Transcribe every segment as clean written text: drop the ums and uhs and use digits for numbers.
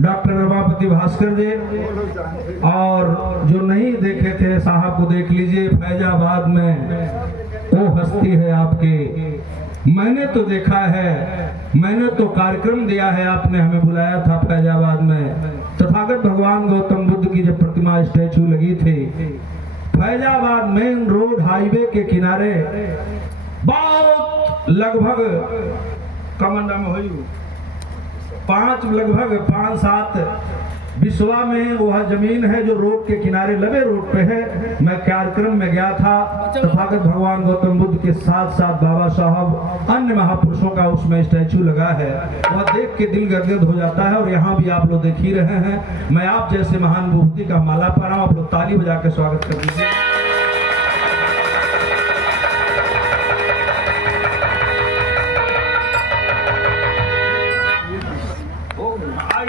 Doctor Ramapati Bhaskar जी, और जो नहीं देखे थे साहब को देख लीजिए। फैजाबाद में वो हस्ती है आपके, मैंने तो देखा है, मैंने तो कार्यक्रम दिया है, आपने हमें बुलाया था फैजाबाद में। तथागत भगवान गौतम बुद्ध की जब प्रतिमा स्टैचू लगी थी फैजाबाद मेन रोड हाईवे के किनारे, बहुत लगभग कमंडा में हुई लगभग 5-7 बिस्वा में वह जमीन है जो रोड के किनारे लबे रोड पे है। मैं कार्यक्रम में गया था, तथागत भगवान गौतम बुद्ध के साथ साथ बाबा साहब अन्य महापुरुषों का उसमें स्टैचू लगा है। वह देख के दिल गदगद हो जाता है। और यहाँ भी आप लोग देख ही रहे हैं, मैं आप जैसे महान विभूति का माला पा रहा हूँ। आप लोग ताली बजा के स्वागत कर दीजिए।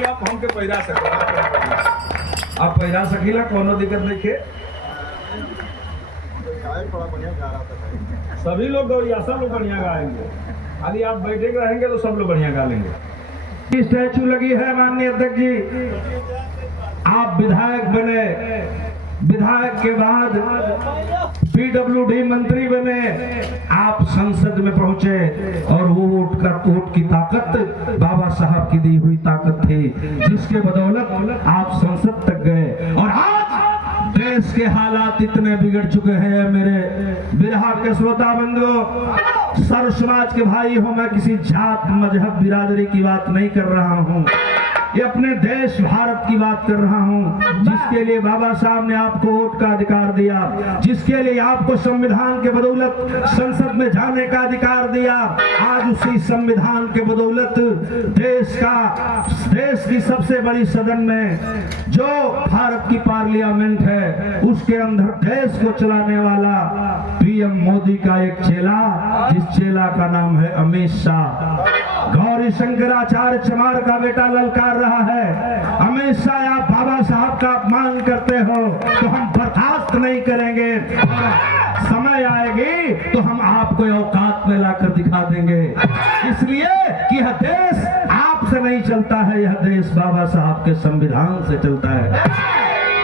आप हमके पैदा सके, आप पैदा सकीला, कोनो दिक्कत नहीं है। सभी लोग गौरिया, सब लोग बढ़िया गाएंगे, खाली आप बैठे रहेंगे तो सब लोग बढ़िया गा लेंगे। स्टैचू लगी है माननीय अध्यक्ष जी, आप विधायक बने, विधायक के बाद पीडब्ल्यूडी मंत्री बने, आप संसद में पहुंचे और वो वोट की ताकत बाबा साहब की दी हुई ताकत थी, जिसके बदौलत आप संसद तक गए। और आज देश के हालात इतने बिगड़ चुके हैं मेरे बिरहा के श्रोता बंधुओं, सर्व समाज के भाई हो, मैं किसी जात मजहब बिरादरी की बात नहीं कर रहा हूँ, ये अपने देश भारत की बात कर रहा हूँ, जिसके लिए बाबा साहब ने आपको वोट का अधिकार दिया, जिसके लिए आपको संविधान के बदौलत संसद में जाने का अधिकार दिया। आज उसी संविधान के बदौलत देश की सबसे बड़ी सदन में जो भारत की पार्लियामेंट है, उसके अंदर देश को चलाने वाला पीएम मोदी का एक चेला, जिस चेला का नाम है अमित शाह। गौरी शंकराचार्य चमार का बेटा ललकार रहा है, अमित शाह आप बाबा साहब का अपमान करते हो तो हम बर्दाश्त नहीं करेंगे, समय आएगी तो हम आपको औकात में लाकर दिखा देंगे। इसलिए कि यह देश आपसे नहीं चलता है, यह देश बाबा साहब के संविधान से चलता है।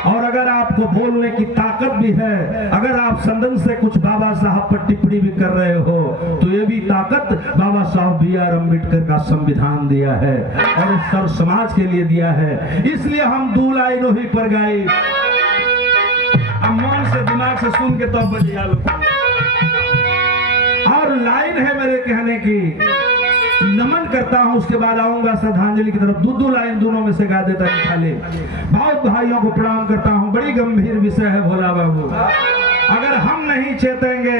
और अगर आपको बोलने की ताकत भी है, अगर आप सदन से कुछ बाबा साहब पर टिप्पणी भी कर रहे हो, तो ये भी ताकत बाबा साहब B.R. अम्बेडकर का संविधान दिया है और इस सर्व समाज के लिए दिया है। इसलिए हम 2 लाइनों ही पर गाई, मन से दिमाग से सुन के तो बजिया लो। और लाइन है मेरे कहने की, नमन करता हूं, उसके बाद आऊंगा श्रद्धांजलि की तरफ। 2 लाइन दोनों में से गा देता है खाली। बहुत भाइयों को प्रणाम करता हूं, बड़ी गंभीर विषय है भोला बाबू। अगर हम नहीं चेतेंगे,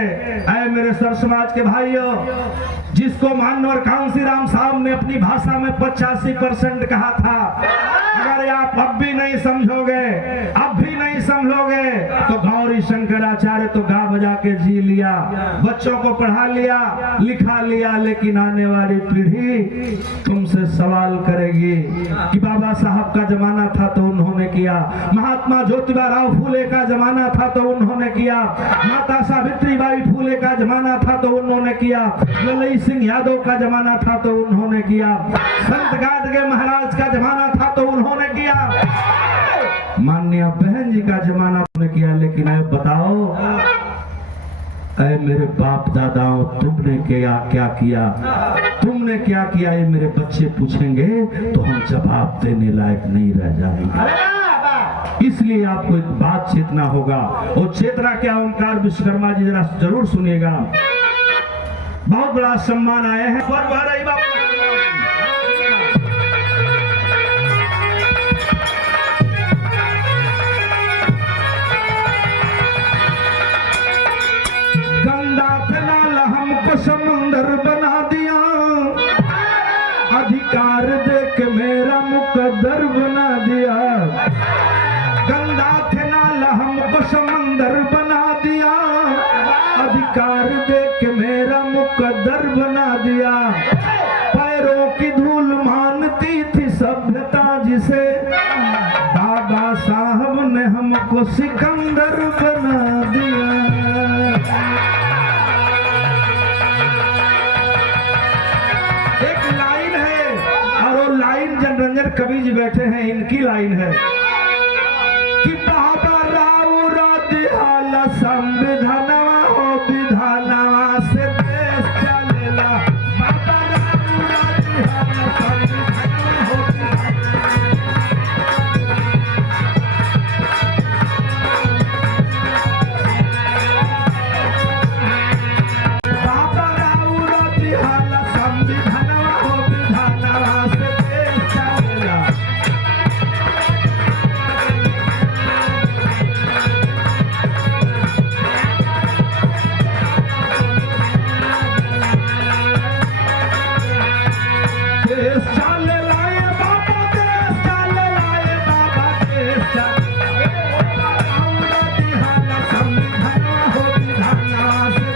ऐ मेरे सर समाज के भाइयों, जिसको मानवर कांसीराम साहब ने अपनी भाषा में 85% कहा था, अगर आप अब भी नहीं समझोगे, अब भी नहीं समझोगे, तो गौरी शंकराचार्य तो गा बजा के जी लिया, बच्चों को पढ़ा लिया, लिखा लिया, लेकिन आने वाली पीढ़ी तुमसे सवाल करेगी कि बाबा साहब का जमाना था तो उन्होंने किया, महात्मा ज्योतिबा राव फूले का जमाना था तो उन्होंने किया, माता सावित्रीबाई फूले का जमाना था तो उन्होंने किया, ललई सिंह यादव का जमाना था तो उन्होंने किया, संत गाडगे महाराज का जमाना था तो उन्होंने किया, माननीय बहन जी का जमाना उन्होंने किया। लेकिन अब बताओ, ऐ मेरे बाप दादाओं, तुमने क्या किया, तुमने क्या किया, ये मेरे बच्चे पूछेंगे तो हम जवाब देने लायक नहीं रह जाएंगे। इसलिए आपको एक बात चेतना होगा, और चेतना क्या, ओंकार विश्वकर्मा जी जरा जरूर सुनिएगा। बहुत बड़ा सम्मान आए हैं, गंदा फिलहाल हमको समुंदर बना दिया, अधिकार देख मेरा मुकद्दर बना दिया, गंदा फिलहाल हमको समंदर बना दिया, अधिकार देख मेरा मुकद्दर बना दिया, पैरों की धूल मानती थी सभ्यता जिसे, बाबा साहब ने हमको सिकंदर बना दिया। एक लाइन है, और वो लाइन जनरंजन कवि जी बैठे हैं, इनकी लाइन है कि बाबा राव दिहाला संविधानवा हो विधानवा से देश चलेला। बाबा राव दिहाला संविधानवा हो बाबा राव दिहाला संविधानवा हो विधानवा से देश चलेला। देश चले लाए बाबा, देश चले लाए बाबा, देश चले बाबा दिहाला संविधानवा हो विधानवा से।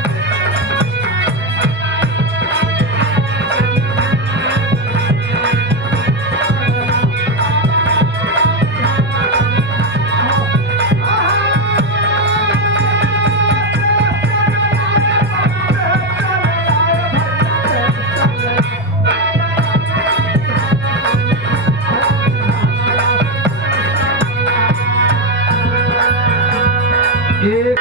एक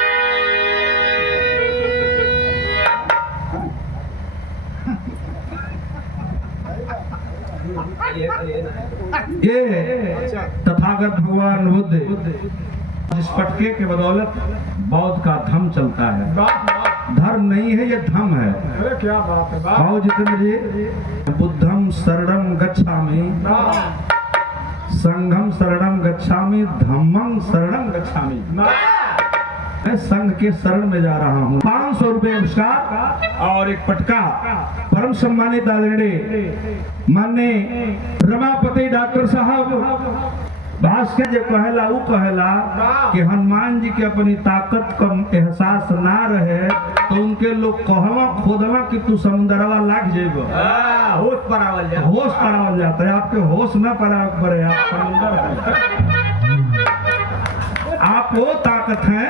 ये तथागत भगवान बुद्ध जिस पटके के बदौलत बौद्ध का धम चलता है। धर्म नहीं है, ये धम है। अरे क्या बात है, बात आओ जितेंद्र जी, बुद्धम शरणम गच्छामि, संघम शरणम गच्छामि, धम्मम शरणम गच्छामि। मैं संघ के शरण में जा रहा हूँ। 500 रुपए पुरस्कार और एक पटका परम सम्मानित आदरणीय माननीय रमापति डॉक्टर साहब भास्कर जो कहला वो कहला कि हनुमान जी के अपनी ताकत का एहसास ना रहे तो उनके लोग कहवा खोदवा कि तू समुद्रवा लाग जेबो। होश परावल जा, होश परावल जाता है, आपके होश न पड़ा पड़े, आप समुद्र आप वो ताकत है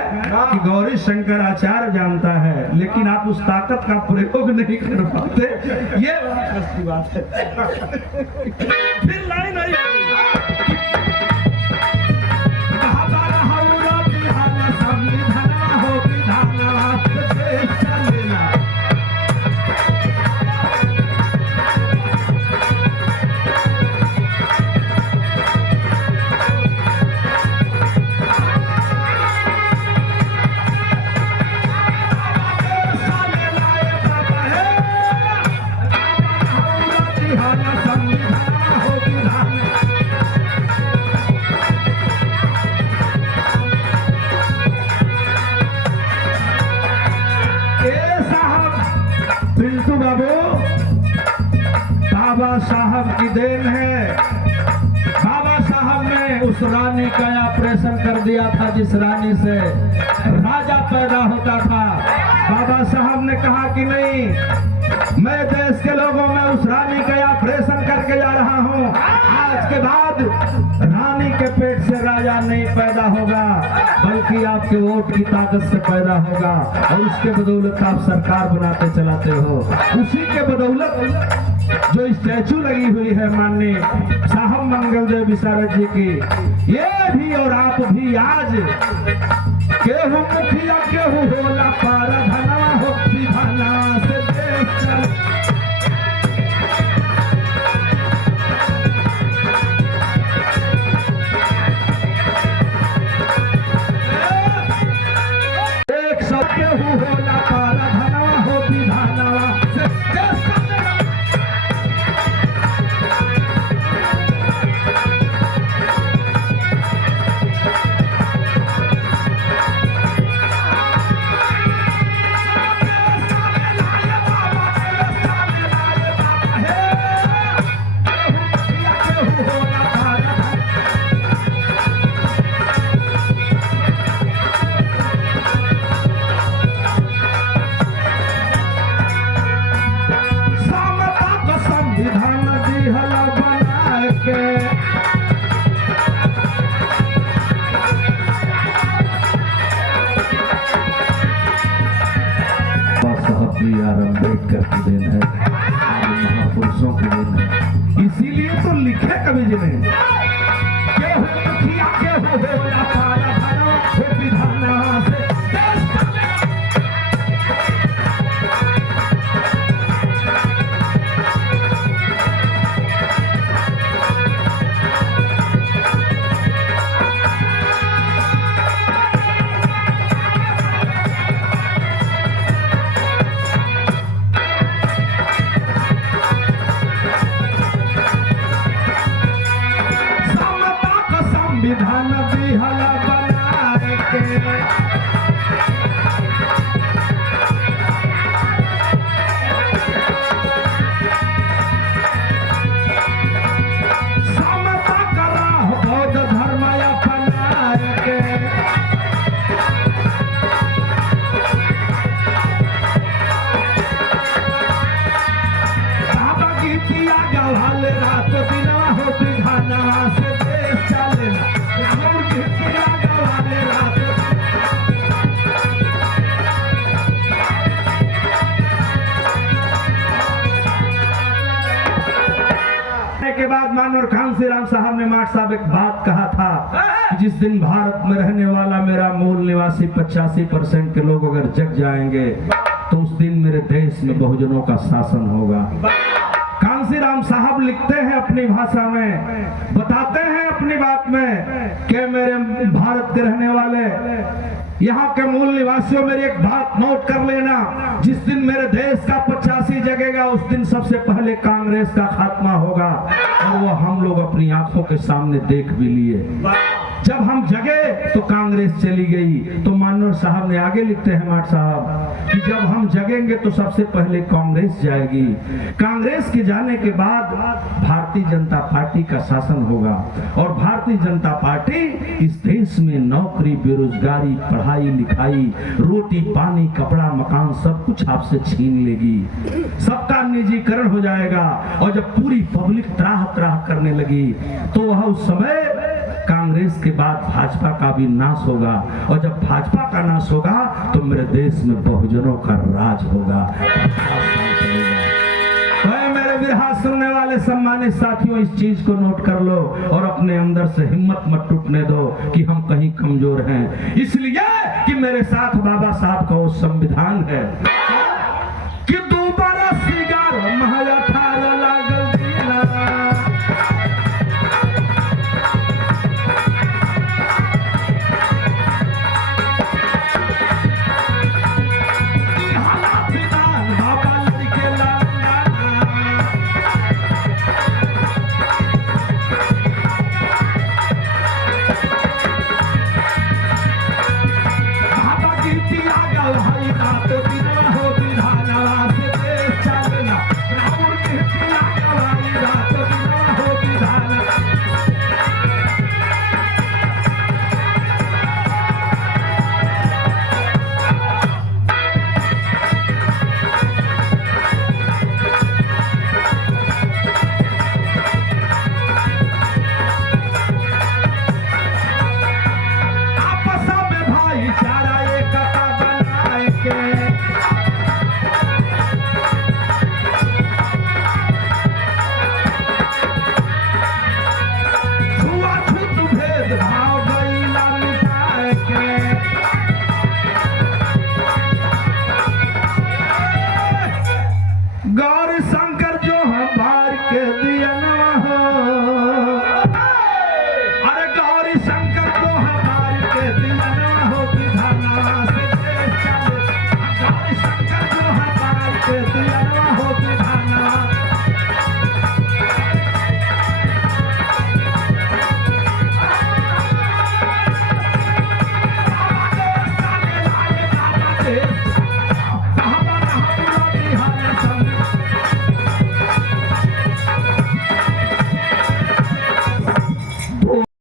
कि गौरी शंकराचार्य जानता है, लेकिन आप उस ताकत का प्रयोग नहीं कर पाते। ये बस की बात है। फिर लाइन आई हो विधानवा से देश चलेला। पिंटू बाबू बाबा साहब की देन है। बाबा साहब ने उस रानी का ऑपरेशन कर दिया था जिस रानी से राजा पैदा होता था। बाबा साहब ने कहा कि नहीं, मैं देश के लोगों में उस रानी का ऑपरेशन करके जा रहा हूँ। आज के बाद रानी के पेट से राजा नहीं पैदा होगा, बल्कि आपके वोट की ताकत से पैदा होगा और उसके बदौलत आप सरकार बनाते चलाते हो। उसी के बदौलत जो स्टैचू लगी हुई है माननीय साहब मंगल देव विशारद जी की, ये भी और आप भी आज केहू मुखिया केहू होला पार धनवा हो विधानवा से देश चल। केहू होला पार धनवा हो विधानवा से देश चलेला। कांसीराम साहब ने माट साहब एक बात कहा था कि जिस दिन भारत में रहने वाला मेरा मूल निवासी 85% के लोग अगर जग जाएंगे तो उस दिन मेरे देश में बहुजनों का शासन होगा। कांसीराम साहब लिखते हैं अपनी भाषा में, बताते हैं अपनी बात में कि मेरे भारत के रहने वाले यहाँ के मूल निवासियों, मेरी एक बात नोट कर लेना, जिस दिन मेरे देश का 85 जगेगा उस दिन सबसे पहले कांग्रेस का खात्मा होगा। और वो हम लोग अपनी आंखों के सामने देख भी लिए। जब हम जगे तो कांग्रेस चली गई। तो मानवर साहब ने आगे लिखते हैं माट साहब कि जब हम जगेंगे तो सबसे पहले कांग्रेस जाएगी, कांग्रेस के जाने के बाद भारतीय जनता पार्टी का शासन होगा। और भारतीय जनता पार्टी इस देश में नौकरी, बेरोजगारी, पढ़ाई लिखाई, रोटी पानी, कपड़ा मकान सब कुछ आपसे छीन लेगी, सबका निजीकरण हो जाएगा। और जब पूरी पब्लिक त्राह त्राह करने लगी तो वह उस समय कांग्रेस के बाद भाजपा का भी नाश होगा। और जब भाजपा का नाश होगा तो मेरे देश में बहुजनों का राज होगा। तो मेरे विरहा सुनने वाले सम्मानित साथियों, इस चीज को नोट कर लो और अपने अंदर से हिम्मत मत टूटने दो कि हम कहीं कमजोर हैं, इसलिए कि मेरे साथ बाबा साहब का वो संविधान है।